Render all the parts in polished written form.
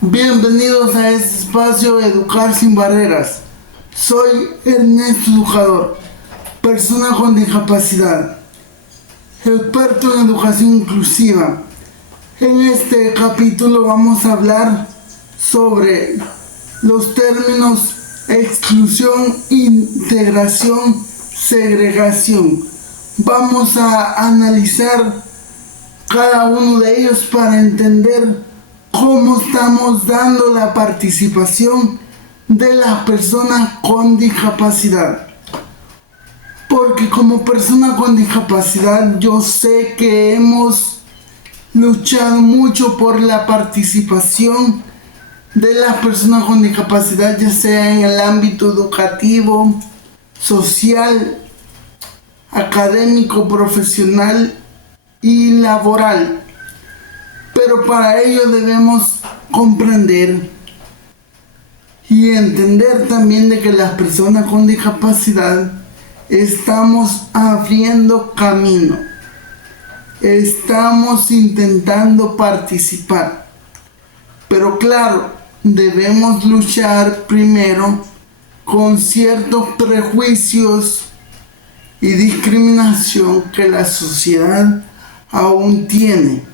Bienvenidos a este espacio Educar sin Barreras. Soy Ernesto Educador, persona con discapacidad, experto en educación inclusiva. En este capítulo vamos a hablar sobre los términos exclusión, integración, segregación. Vamos a analizar cada uno de ellos para entender cómo estamos dando la participación de las personas con discapacidad. Porque como persona con discapacidad yo sé que hemos luchado mucho por la participación de las personas con discapacidad, ya sea en el ámbito educativo, social, académico, profesional y laboral. Pero para ello debemos comprender y entender también de que las personas con discapacidad estamos abriendo camino. Estamos intentando participar. Pero claro, debemos luchar primero con ciertos prejuicios y discriminación que la sociedad aún tiene.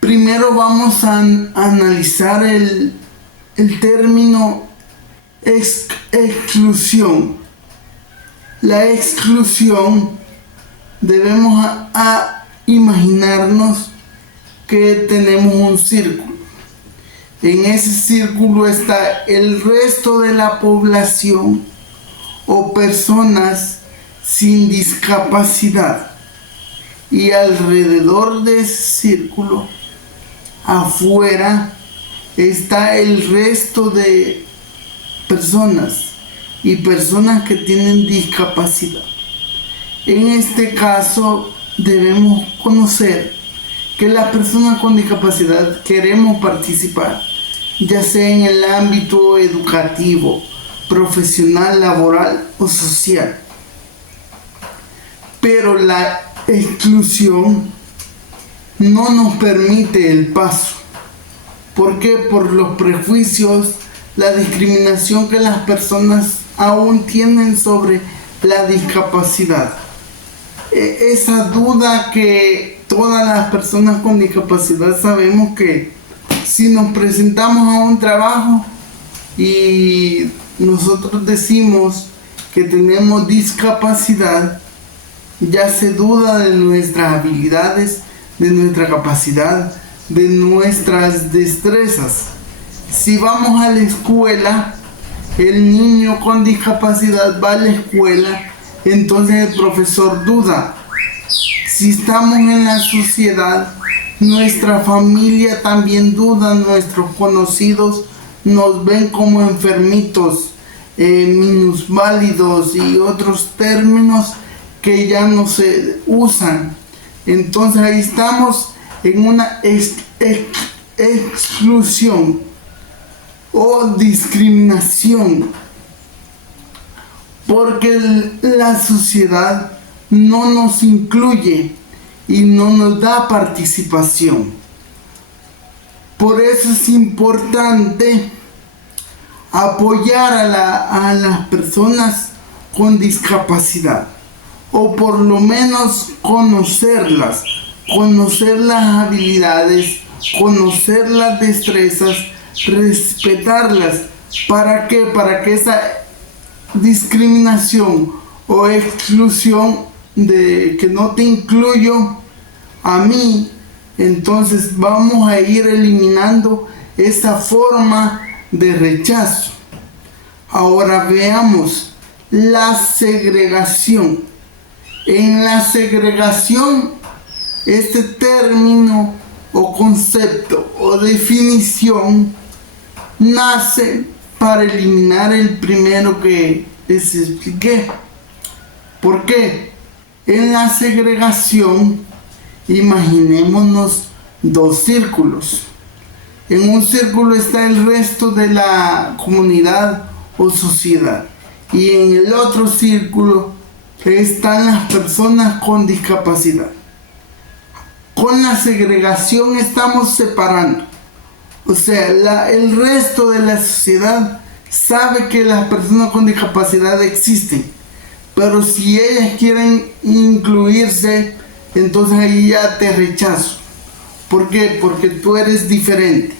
Primero vamos a analizar el término exclusión. La exclusión, debemos imaginarnos que tenemos un círculo. En ese círculo está el resto de la población o personas sin discapacidad. Y alrededor de ese círculo, afuera, está el resto de personas y personas que tienen discapacidad. En este caso debemos conocer que las personas con discapacidad queremos participar, ya sea en el ámbito educativo, profesional, laboral o social. Pero la exclusión no nos permite el paso. ¿Por qué? Por los prejuicios, la discriminación que las personas aún tienen sobre la discapacidad. Esa duda que todas las personas con discapacidad sabemos que si nos presentamos a un trabajo y nosotros decimos que tenemos discapacidad, ya se duda de nuestras habilidades, de nuestra capacidad, de nuestras destrezas. Si vamos a la escuela, el niño con discapacidad va a la escuela, entonces el profesor duda. Si estamos en la sociedad, nuestra familia también duda, nuestros conocidos nos ven como enfermitos, minusválidos y otros términos que ya no se usan. Entonces ahí estamos en una exclusión o discriminación, porque la sociedad no nos incluye y no nos da participación. Por eso es importante apoyar a las personas con discapacidad, o por lo menos conocerlas, conocer las habilidades, conocer las destrezas, respetarlas. ¿Para qué? Para que esa discriminación o exclusión de que no te incluyo a mí, entonces vamos a ir eliminando esa forma de rechazo. Ahora veamos la segregación. En la segregación, este término o concepto o definición nace para eliminar el primero que les expliqué. ¿Por qué? En la segregación, imaginémonos dos círculos. En un círculo está el resto de la comunidad o sociedad, y en el otro círculo están las personas con discapacidad. Con la segregación estamos separando. O sea, el resto de la sociedad sabe que las personas con discapacidad existen, pero si ellas quieren incluirse, entonces ahí ya te rechazo. ¿Por qué? Porque tú eres diferente.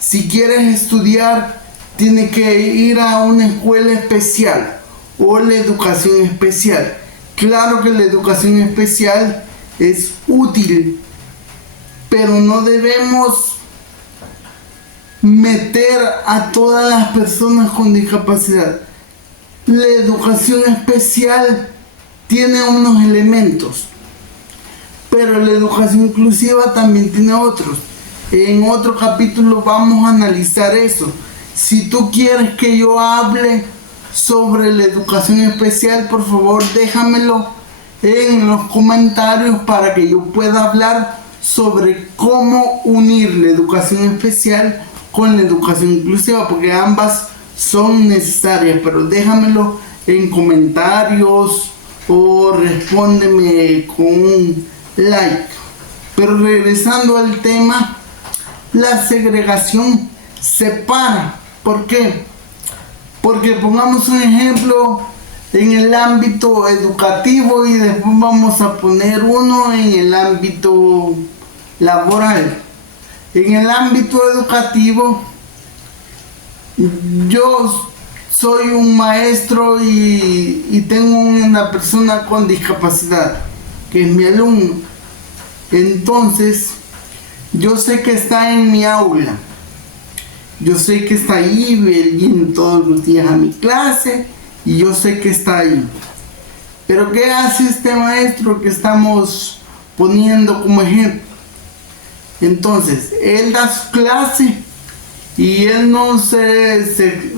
Si quieres estudiar, tienes que ir a una escuela especial o la educación especial. Claro que la educación especial es útil, pero no debemos meter a todas las personas con discapacidad. La educación especial tiene unos elementos, pero la educación inclusiva también tiene otros. En otro capítulo vamos a analizar eso. Si tú quieres que yo hable sobre la educación especial, por favor déjamelo en los comentarios para que yo pueda hablar sobre cómo unir la educación especial con la educación inclusiva, porque ambas son necesarias, pero déjamelo en comentarios o respóndeme con un like. Pero regresando al tema, la segregación separa. ¿Por qué? Porque pongamos un ejemplo en el ámbito educativo y después vamos a poner uno en el ámbito laboral. En el ámbito educativo, yo soy un maestro y tengo una persona con discapacidad, que es mi alumno. Entonces, yo sé que está en mi aula. Yo sé que está ahí, viene todos los días a mi clase y yo sé que está ahí. Pero ¿qué hace este maestro que estamos poniendo como ejemplo? Entonces, él da su clase y él no se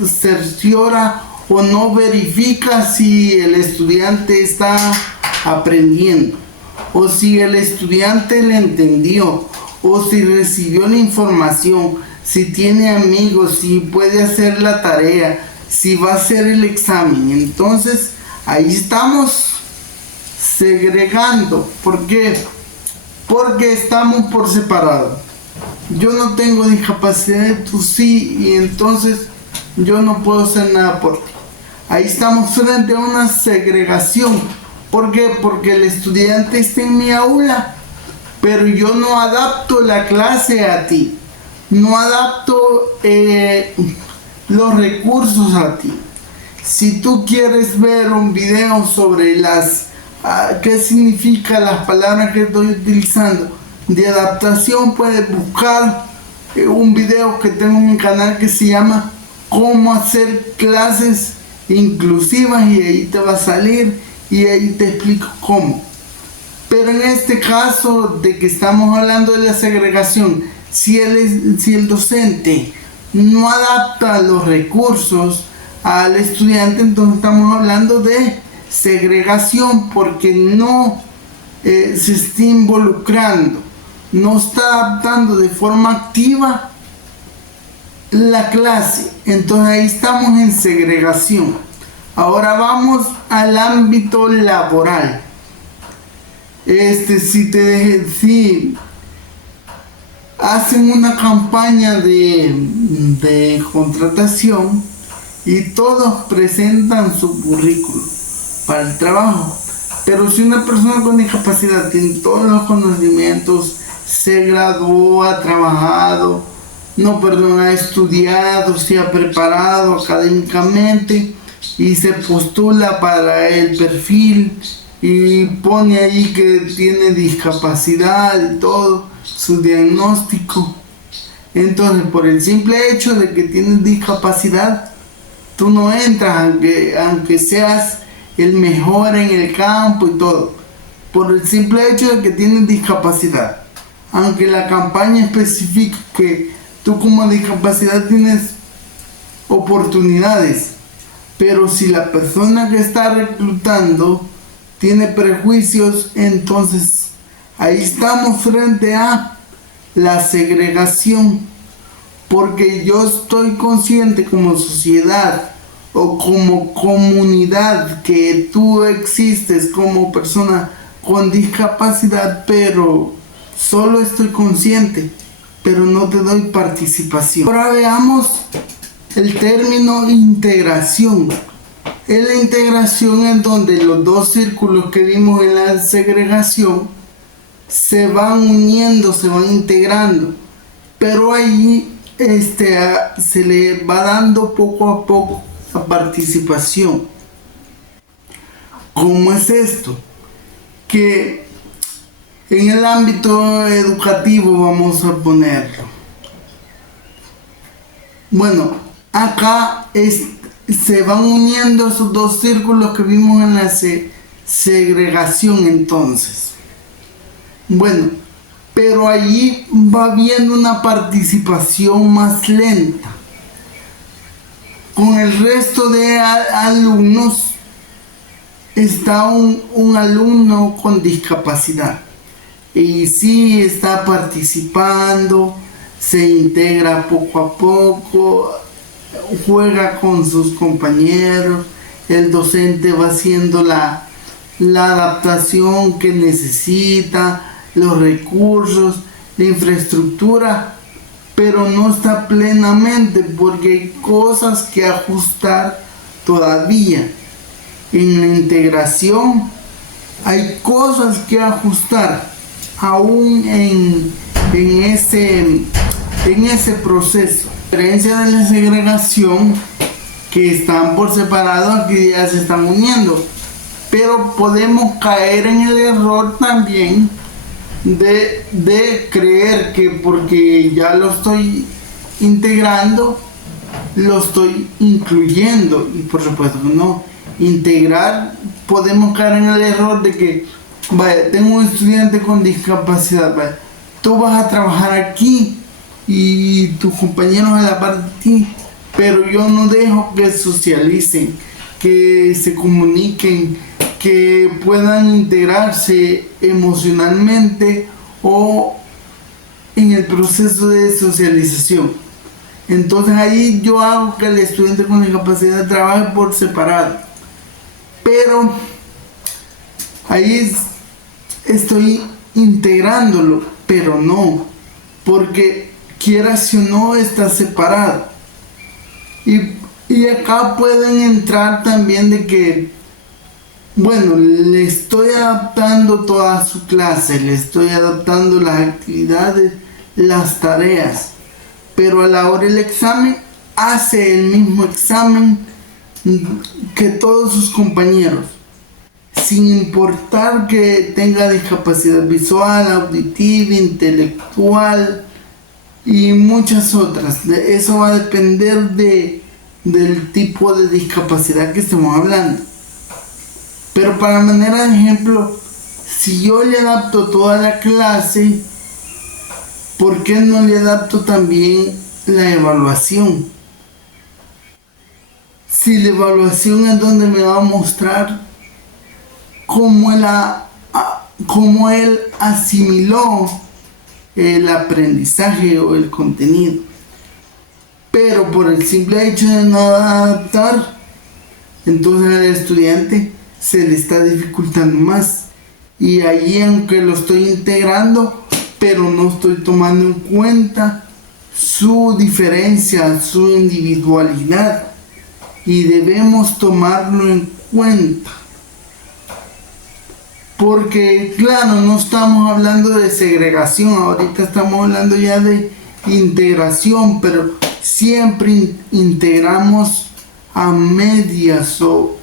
cerciora o no verifica si el estudiante está aprendiendo, o si el estudiante le entendió, o si recibió la información, si tiene amigos, si puede hacer la tarea, si va a hacer el examen. Entonces, ahí estamos segregando. ¿Por qué? Porque estamos por separado. Yo no tengo discapacidad, tú sí, y entonces yo no puedo hacer nada por ti. Ahí estamos frente a una segregación. ¿Por qué? Porque el estudiante está en mi aula, pero yo no adapto la clase a ti. No adapto los recursos a ti. Si tú quieres ver un video sobre qué significa las palabras que estoy utilizando de adaptación, puedes buscar un video que tengo en mi canal que se llama cómo hacer clases inclusivas, y ahí te va a salir y ahí te explico cómo. Pero en este caso de que estamos hablando de la segregación, si el docente no adapta los recursos al estudiante, entonces estamos hablando de segregación, porque no se está involucrando, no está adaptando de forma activa la clase. Entonces ahí estamos en segregación. Ahora vamos al ámbito laboral. Si hacen una campaña de contratación y todos presentan su currículum para el trabajo, pero si una persona con discapacidad tiene todos los conocimientos, se graduó, ha trabajado, ha estudiado, se ha preparado académicamente y se postula para el perfil y pone ahí que tiene discapacidad y todo, su diagnóstico. Entonces, por el simple hecho de que tienes discapacidad, tú no entras, aunque seas el mejor en el campo y todo, por el simple hecho de que tienes discapacidad. Aunque la campaña especifique que tú como discapacidad tienes oportunidades, pero si la persona que está reclutando tiene prejuicios, entonces ahí estamos frente a la segregación. Porque yo estoy consciente como sociedad o como comunidad que tú existes como persona con discapacidad, pero solo estoy consciente, pero no te doy participación. Ahora veamos el término integración. En la integración es donde los dos círculos que vimos en la segregación se van uniendo, se van integrando, pero ahí se le va dando poco a poco la participación. ¿Cómo es esto? Que en el ámbito educativo vamos a ponerlo. Bueno, acá se van uniendo esos dos círculos que vimos en la segregación entonces. Bueno, pero allí va habiendo una participación más lenta. Con el resto de alumnos está un alumno con discapacidad. Y sí está participando, se integra poco a poco, juega con sus compañeros, el docente va haciendo la adaptación que necesita, los recursos, la infraestructura, pero no está plenamente porque hay cosas que ajustar todavía. En la integración hay cosas que ajustar aún en ese proceso. A diferencia de la segregación, que están por separado, aquí ya se están uniendo, pero podemos caer en el error también de creer que porque ya lo estoy integrando, lo estoy incluyendo, y por supuesto que no. Integrar, podemos caer en el error de que, vaya, tengo un estudiante con discapacidad, vaya, tú vas a trabajar aquí y tus compañeros a la par de ti, pero yo no dejo que socialicen, que se comuniquen, que puedan integrarse emocionalmente o en el proceso de socialización. Entonces ahí yo hago que el estudiante con discapacidad trabaje por separado, pero ahí estoy integrándolo, pero no, porque quiera si o no está separado. Y acá pueden entrar también de que, bueno, le estoy adaptando toda su clase, le estoy adaptando las actividades, las tareas, pero a la hora del examen hace el mismo examen que todos sus compañeros, sin importar que tenga discapacidad visual, auditiva, intelectual y muchas otras. Eso va a depender del tipo de discapacidad que estemos hablando. Pero para manera de ejemplo, si yo le adapto toda la clase, ¿por qué no le adapto también la evaluación? Si la evaluación es donde me va a mostrar cómo él asimiló el aprendizaje o el contenido. Pero por el simple hecho de no adaptar, entonces al estudiante se le está dificultando más. Y ahí, aunque lo estoy integrando, pero no estoy tomando en cuenta su diferencia, su individualidad. Y debemos tomarlo en cuenta. Porque, claro, no estamos hablando de segregación, ahorita estamos hablando ya de integración, pero siempre integramos a medias o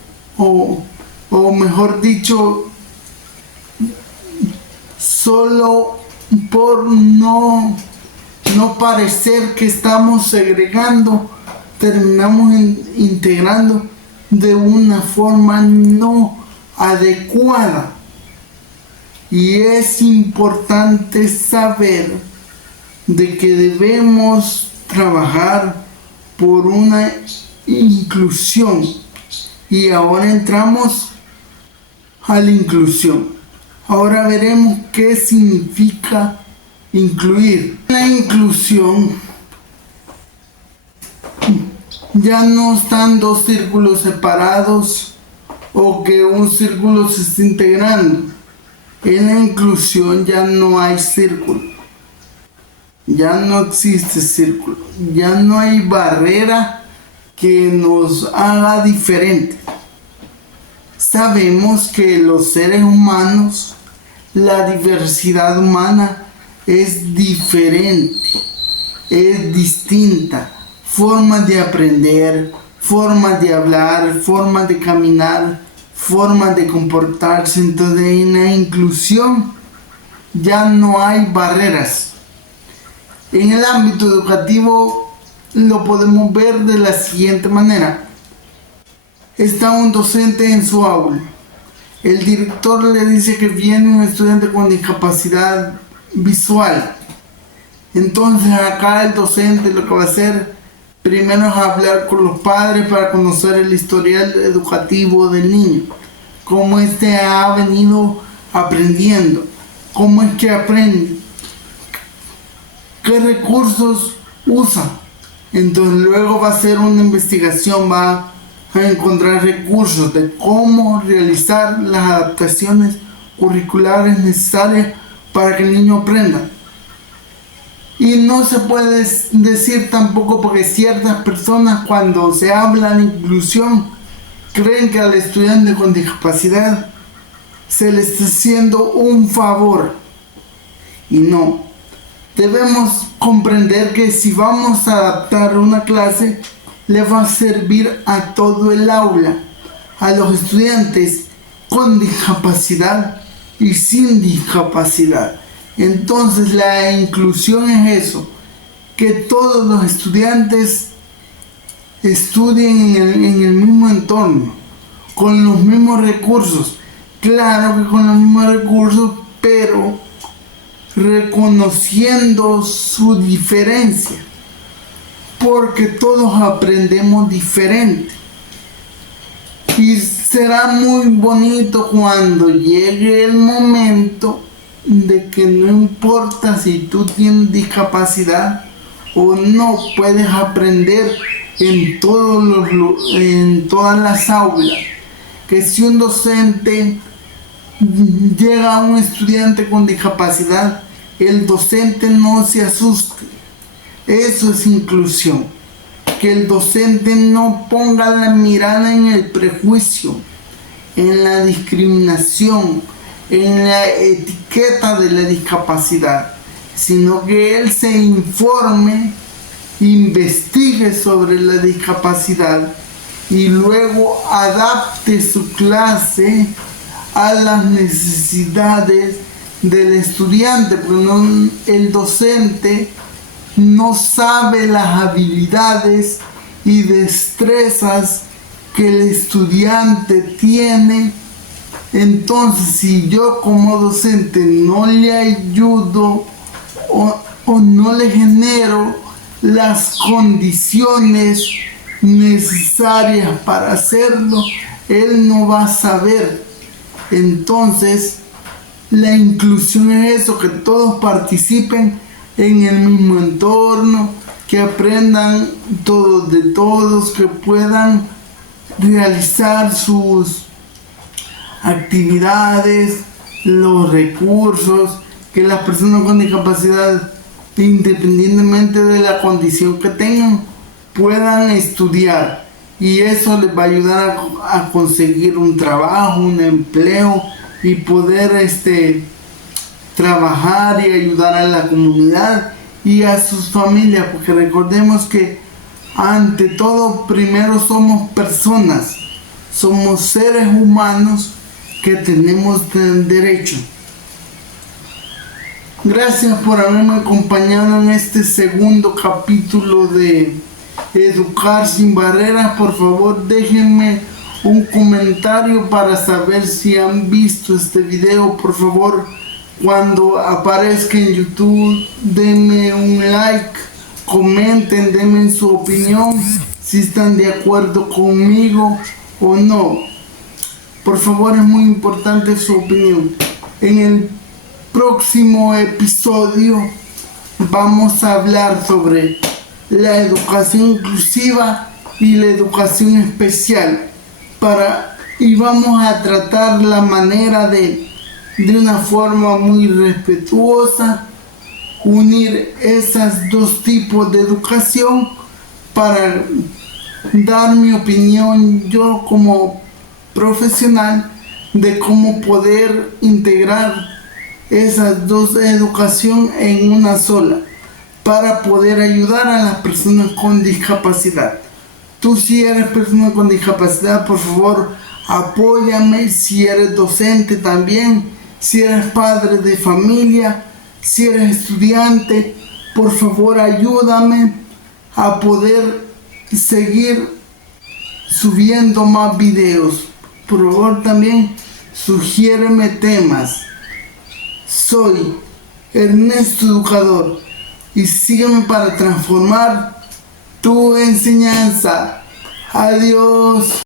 mejor dicho, solo por no parecer que estamos segregando, terminamos integrando de una forma no adecuada. Y es importante saber de que debemos trabajar por una inclusión. Y ahora entramos a la inclusión. Ahora veremos qué significa incluir. La inclusión ya no están dos círculos separados o que un círculo se está integrando. En la inclusión ya no hay círculo. Ya no existe círculo, ya no hay barrera que nos haga diferentes. Sabemos que los seres humanos, la diversidad humana es diferente, es distinta. Formas de aprender, formas de hablar, formas de caminar, formas de comportarse. Entonces en la inclusión ya no hay barreras. En el ámbito educativo lo podemos ver de la siguiente manera. Está un docente en su aula. El director le dice que viene un estudiante con discapacidad visual. Entonces acá el docente lo que va a hacer primero es hablar con los padres para conocer el historial educativo del niño, cómo éste ha venido aprendiendo, cómo es que aprende, qué recursos usa. Entonces luego va a hacer una investigación, va a encontrar recursos de cómo realizar las adaptaciones curriculares necesarias para que el niño aprenda. Y no se puede decir tampoco, porque ciertas personas cuando se habla de inclusión creen que al estudiante con discapacidad se le está haciendo un favor. Y no. Debemos comprender que si vamos a adaptar una clase, le va a servir a todo el aula, a los estudiantes con discapacidad y sin discapacidad. Entonces la inclusión es eso, que todos los estudiantes estudien en el mismo entorno, con los mismos recursos. Claro que con los mismos recursos, pero reconociendo su diferencia, porque todos aprendemos diferente. Y será muy bonito cuando llegue el momento de que no importa si tú tienes discapacidad o no, puedes aprender en todas las aulas. Que si un docente llega a un estudiante con discapacidad, el docente no se asuste. Eso es inclusión. Que el docente no ponga la mirada en el prejuicio, en la discriminación, en la etiqueta de la discapacidad, sino que él se informe, investigue sobre la discapacidad y luego adapte su clase a las necesidades del estudiante, porque el docente no sabe las habilidades y destrezas que el estudiante tiene. Entonces, si yo como docente no le ayudo o no le genero las condiciones necesarias para hacerlo, él no va a saber. Entonces, la inclusión es eso, que todos participen en el mismo entorno, que aprendan todos de todos, que puedan realizar sus actividades, los recursos, que las personas con discapacidad, independientemente de la condición que tengan, puedan estudiar, y eso les va a ayudar a conseguir un trabajo, un empleo, y poder trabajar y ayudar a la comunidad y a sus familias, porque recordemos que ante todo primero somos personas, somos seres humanos que tenemos derecho. Gracias por haberme acompañado en este segundo capítulo de Educar sin Barreras. Por favor, déjenme un comentario para saber si han visto este video. Por favor, cuando aparezca en YouTube, denme un like, comenten, denme su opinión, si están de acuerdo conmigo o no. Por favor, es muy importante su opinión. En el próximo episodio vamos a hablar sobre la educación inclusiva y la educación especial, y vamos a tratar la manera de una forma muy respetuosa, unir esos dos tipos de educación para dar mi opinión yo como profesional de cómo poder integrar esas dos educación en una sola para poder ayudar a las personas con discapacidad. Tú, si eres persona con discapacidad, por favor apóyame. Si eres docente también, si eres padre de familia, si eres estudiante, por favor ayúdame a poder seguir subiendo más videos. Por favor también sugiéreme temas. Soy Ernesto Educador y sígueme para transformar tu enseñanza. Adiós.